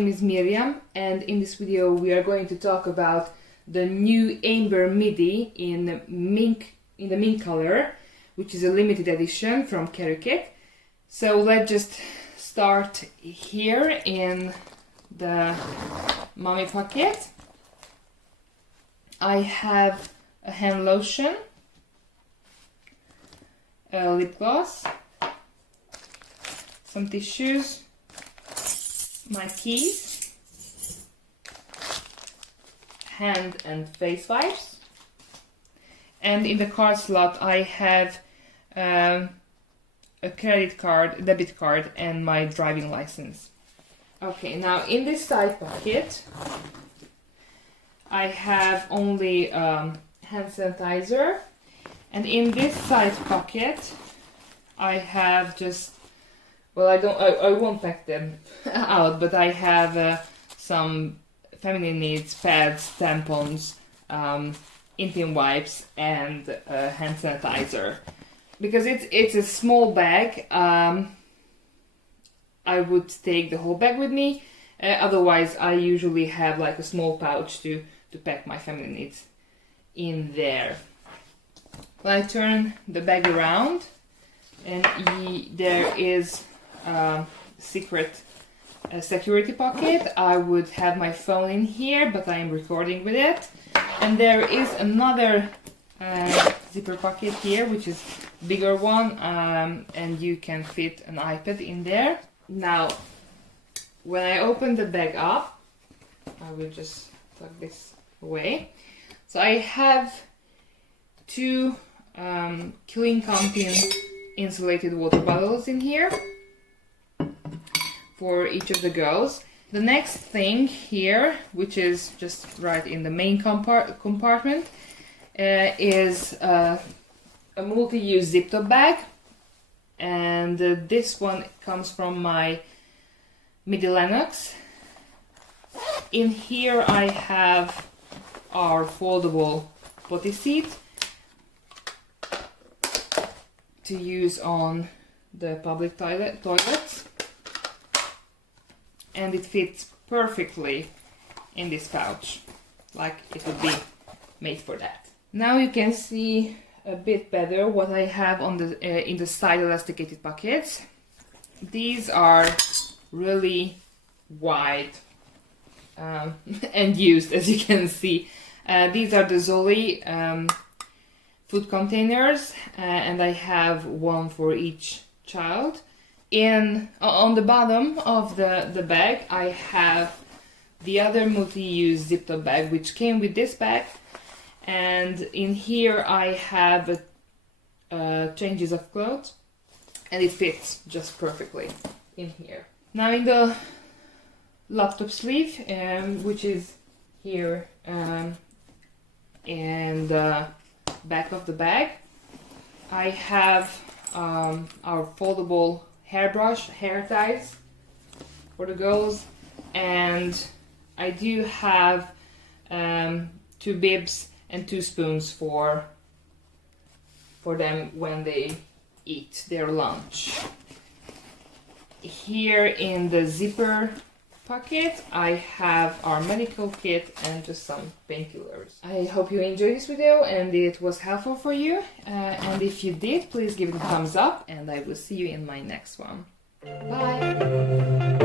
name is Mirjam, and in this video we are going to talk about the new Amber Midi in the mink color, which is a limited edition from KeriKit. So let's just start here in the mommy pocket. I have a hand lotion, a lip gloss, some tissues, my keys, hand and face wipes, and in the card slot I have a credit card, debit card, and my driving license. Okay, now in this side pocket I have only hand sanitizer, and in this side pocket I have just, well, I won't pack them out, but I have some feminine needs, pads, tampons, intim wipes, and hand sanitizer. Because it's a small bag, I would take the whole bag with me. Otherwise, I usually have like a small pouch to pack my feminine needs in there. When I turn the bag around, and there is secret security pocket. I would have my phone in here, but I am recording with it. And there is another zipper pocket here, which is bigger one, and you can fit an iPad in there. Now, when I open the bag up, I will just tuck this away. So I have two clean contain insulated water bottles in here for each of the girls. The next thing here, which is just right in the main compartment, is a multi-use zip-top bag, and this one comes from my Midi Lennox. In here I have our foldable potty seat to use on the public toilets, and it fits perfectly in this pouch, like it would be made for that. Now you can see a bit better what I have on the in the side elasticated pockets. These are really wide and used, as you can see. These are the Zoli food containers, and I have one for each child. On the bottom of the bag I have the other multi-use zip-top bag, which came with this bag, and in here I have changes of clothes, and it fits just perfectly in here. Now in the laptop sleeve, which is here in the back of the bag, I have our foldable hairbrush, hair ties for the girls, and I do have 2 bibs and 2 spoons for them when they eat their lunch. Here in the zipper pocket I have our medical kit and just some painkillers. I hope you enjoyed this video and it was helpful for you, and if you did, please give it a thumbs up, and I will see you in my next one. Bye!